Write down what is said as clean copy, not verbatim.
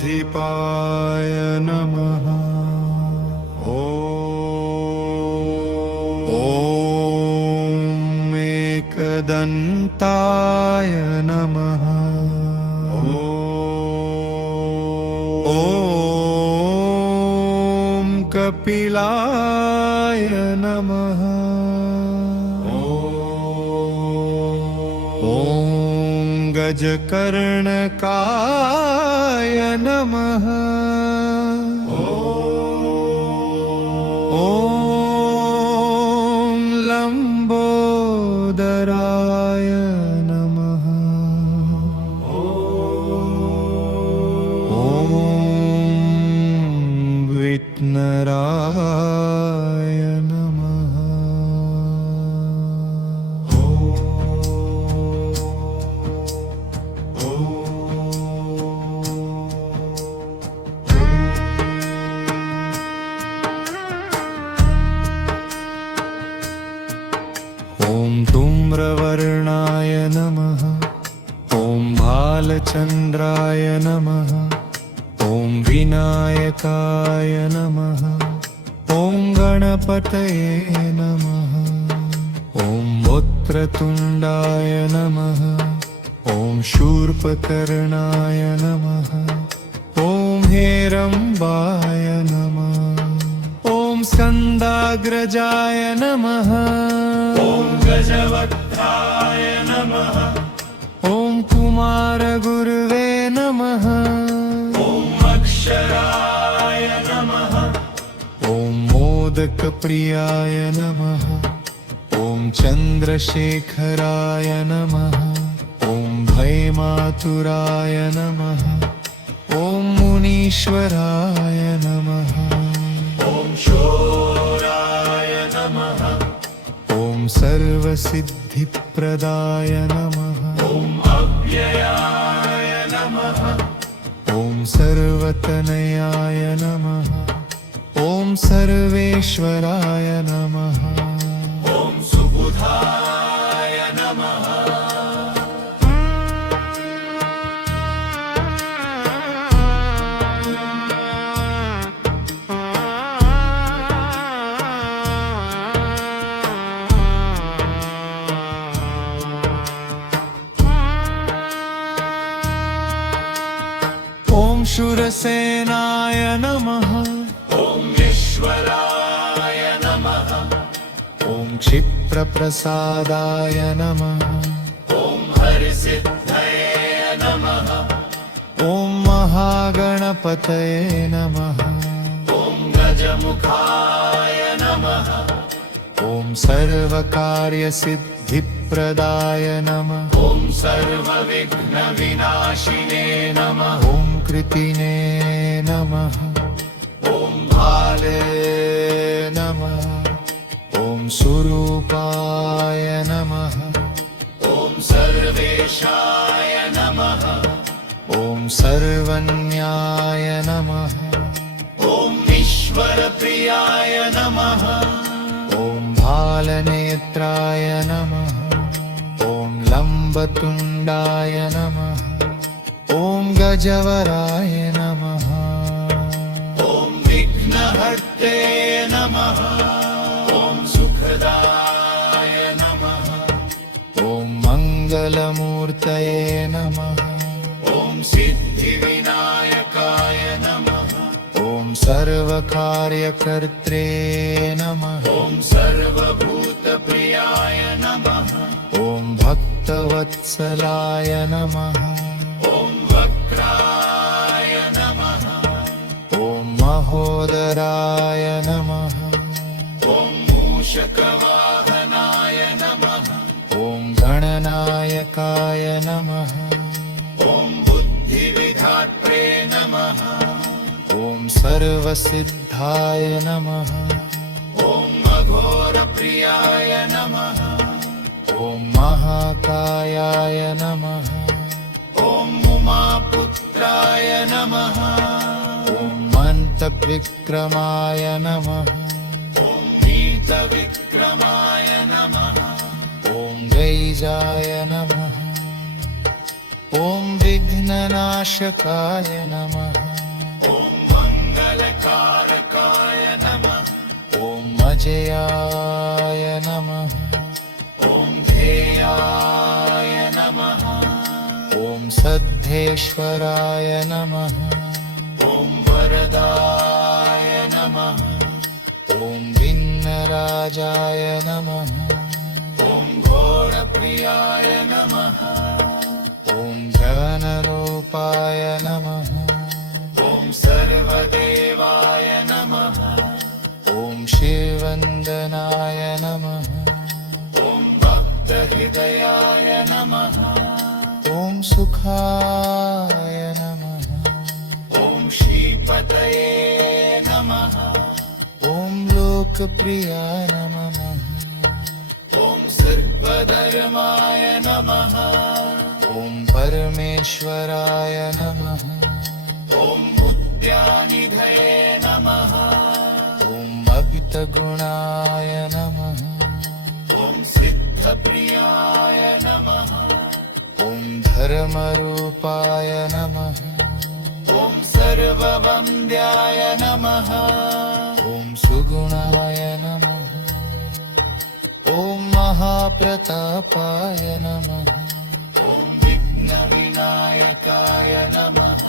गणाधिपाय नमः। ॐ एकदन्ताय नमः। ॐ कपिलाय नमः। ॐ गजकर्णकाय नमः। ॐ लम्बोदराय नमः। ॐ विघ्नराय नमः। ॐ धूम्रवर्णाय नमः। ॐ भालचन्द्राय नमः। ॐ विनायकाय नमः। ॐ गणपतये नमः। ॐ वक्रतुण्डाय नमः। ॐ शूर्पकर्णाय नमः। ॐ हेरम्बाय नमः। ॐ स्कन्दाग्रजाय नमः। ॐ गजवक्त्राय नमः। ॐ कुमारगुरुवे नमः। ॐ अक्षराय नमः। ॐ मोदकप्रियाय नमः। ॐ चन्द्रशेखराय नमः। ॐ भैमातुराय नमः। ॐ मुनीश्वराय नमः। ॐ शोराय नमः। ॐ सर्वसिद्धिप्रदाय नमः। ॐ अव्ययाय नमः। ॐ सर्वतनयाय नमः। ॐ सर्वेश्वराय नमः। ॐ सुबुधाय नमः। ॐ शूरसेनाय नमः। ॐ ईश्वराय नमः। ॐ क्षिप्रप्रसादाय नमः। ॐ हरिसिद्धये नमः। ॐ महागणपतये नमः। ॐ गजमुखाय नमः। ॐ सर्वकार्यसिद्धिप्रदाय नमः। ॐ सर्वविघ्नविनाशिने नमः। ॐ कृतिने नमः। ॐ भाले नमः। ॐ सुरूपाय नमः। ॐ सर्वेशाय नमः। ॐ सर्वज्ञाय नमः। ॐ ईश्वरप्रियाय नमः। ॐ भालनेत्राय नमः। ॐ लम्बतुण्डाय नमः। ॐ गजवराय नमः। ॐ विघ्नहर्ते नमः। ॐ सुखदाय नमः। ॐ मङ्गलमूर्तये नमः। ॐ सिद्धिविनायकाय नमः। ॐ सर्वकार्यकर्त्रे नमः। ॐ सर्वभूतप्रियाय नमः। ॐ भक्तवत्सलाय नमः। ॐ वक्राय नमः। ॐ महोदराय नमः। ॐ मूषकवाहनाय नमः। ॐ गणनायकाय नमः। ॐ बुद्धिविधात्रे नमः। ॐ सर्वसिद्धाय नमः। ॐ अघोरप्रियाय नमः। ॐ महाकायाय नमः। ॐ उमापुत्राय नमः। ॐ मन्तविक्रमाय नमः। ॐ सिद्धविक्रमाय नमः ॐ गैजाय नमः ॐ विघ्ननाशकाय नमः ॐ मङ्गलकारकाय नमः ॐ अजयाय नमः ॐ ध्येयाय नमः ॐ सद्धेश्वराय नमः ॐ वरदाय नमः ॐ विघ्नराजाय नमः ॐ घोरप्रियाय नमः ॐ ज्ञानरूपाय नमः ॐ सर्वदेवाय नमः ॐ शिववन्दनाय नमः ॐ भक्तहृदयाय नमः ॐ सुखाय नमः ॐ श्रीपतये नमः ॐ लोकप्रियाय नमः ॐ सर्वधर्माय नमः ॐ परमेश्वराय नमः ॐ मुक्त्यानिधये नमः ॐ अभितगुणाय नमः ॐ सिद्धप्रियाय नमः ॐ धर्मरूपाय नमः ॐ सर्ववन्द्याय नमः ॐ सुगुणाय नमः ॐ महाप्रतापाय नमः ॐ विघ्नविनायकाय नमः